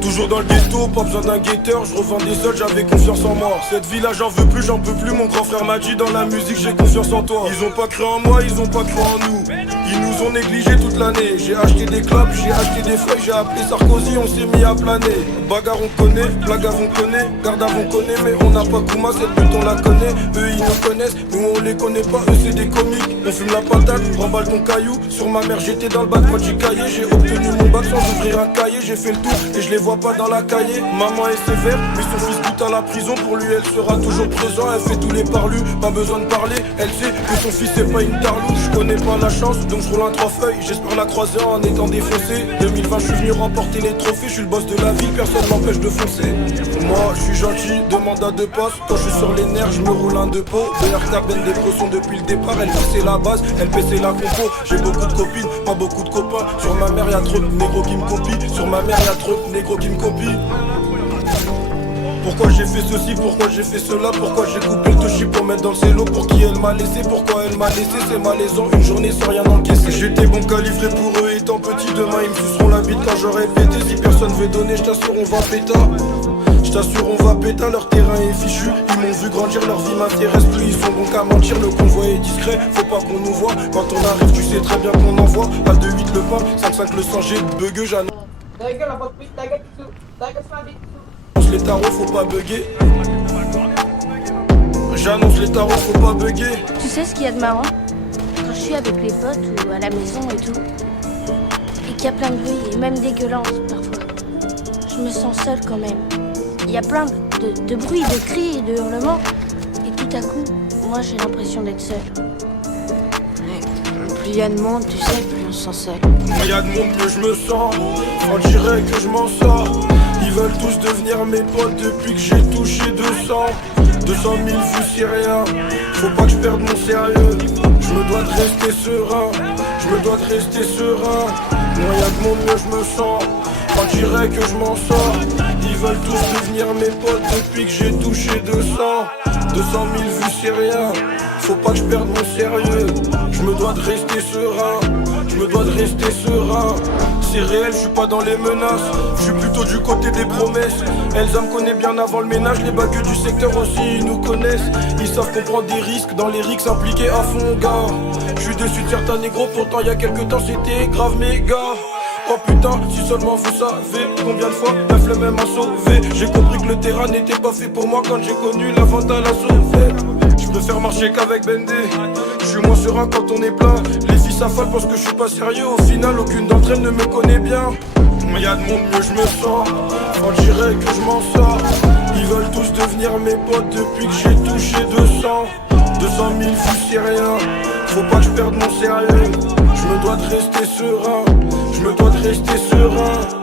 Toujours dans le ghetto, pas besoin d'un guetteur, je revends des soldes, j'avais confiance en moi. Cette vie-là j'en veux plus, j'en peux plus, mon grand frère m'a dit dans la musique j'ai confiance en toi. Ils ont pas cru en moi, ils ont pas cru en nous. Ils nous ont négligés toute l'année. J'ai acheté des clopes, j'ai acheté des feuilles, j'ai appelé Sarkozy, on s'est mis à planer. Bagarre on connaît, blague on connaît, garde on connaît, mais on n'a pas Kouma, cette pute on la connaît. Eux ils nous connaissent, nous on les connaît pas, eux c'est des comiques. On fume la patate, remballe ton caillou. Sur ma mère j'étais dans le bac, moi j'ai cahier. J'ai obtenu mon bac sans ouvrir un cahier. J'ai fait le tour et je les vois pas dans la cahier. Maman est sévère, mais son fils goûte à la prison. Pour lui elle sera toujours présent, elle fait tous les parlus. Pas besoin de parler, elle sait que son fils c'est pas une tarlou. Je connais pas la chance, donc je roule un 3 feuilles. J'espère la croiser en étant défoncé. 2020 je suis venu remporter les trophées. Je suis le boss de la ville, personne m'empêche de foncer. Moi je suis gentil, demande à deux postes. Quand je suis sur les nerfs, je me roule un de peau. D'ailleurs ta peine des poissons depuis le départ. Elle fixait la base, elle baissait la compo. J'ai beaucoup de copines, pas beaucoup de copains. Sur ma mère y'a trop de négros qui me copient. Sur ma mère y'a trop de négros qui me copient. Pourquoi j'ai fait ceci, pourquoi j'ai fait cela, pourquoi j'ai coupé le touchy pour mettre dans le cello. Pour qui elle m'a laissé, pourquoi elle m'a laissé, c'est malaisant, une journée sans rien encaisser. J'étais bon calibré pour eux étant petit, demain ils me suceront la bite quand j'aurai pété. Si personne veut donner, je t'assure on va péter. Je t'assure on va péter, leur terrain est fichu. Ils m'ont vu grandir, leur vie m'intéresse plus. Ils sont bons qu'à mentir, le convoi est discret. Faut pas qu'on nous voit, quand on arrive tu sais très bien qu'on envoie. À 2-8 le pain, 5-5 le sang, j'ai bugueux, j'annonce les tarots, faut pas bugger. J'annonce les tarots, faut pas bugger. Tu sais ce qu'il y a de marrant? Quand je suis avec les potes ou à la maison et tout, et qu'il y a plein de bruit et même des gueulances parfois, je me sens seule quand même. Il y a plein de bruit, de cris et de hurlements, et tout à coup, moi j'ai l'impression d'être seule. Ouais, plus il y a de monde, tu sais, plus on se sent seul. Moins y a de monde, mieux je me sens. On dirait que je m'en sors. Ils veulent tous devenir mes potes depuis que j'ai touché 200 000 vues c'est rien. Faut pas que je perde mon sérieux. Je me dois de rester serein. Je me dois de rester serein. Moins y a de monde mieux je me sens. On dirait que je m'en sors. Ils veulent tous devenir mes potes depuis que j'ai touché 200 000 vues c'est rien. Faut pas que je perde mon sérieux. Je me dois de rester serein. Je me dois de rester serein. C'est réel, je suis pas dans les menaces. Je suis plutôt du côté des promesses. Elsa me connaît bien avant le ménage. Les bagueux du secteur aussi, ils nous connaissent. Ils savent qu'on prend des risques. Dans les risques impliqués à fond, gars. Je suis déçu de certains négros. Pourtant il y a quelques temps c'était grave méga. Oh putain, si seulement vous savez combien de fois la flemme m'a sauvé. J'ai compris que le terrain n'était pas fait pour moi quand j'ai connu la vente à la sauvée. Je préfère marcher qu'avec Bendé. Je suis moins serein quand on est plein. Les filles s'affalent parce que je suis pas sérieux. Au final aucune d'entre elles ne me connaît bien. Mais y'a de monde mieux je me sens. On dirait que je m'en sors. Ils veulent tous devenir mes potes depuis que j'ai touché 200 000 vues c'est rien. Faut pas que je perde mon sérieux. Je me dois de rester serein. Je me dois de rester serein.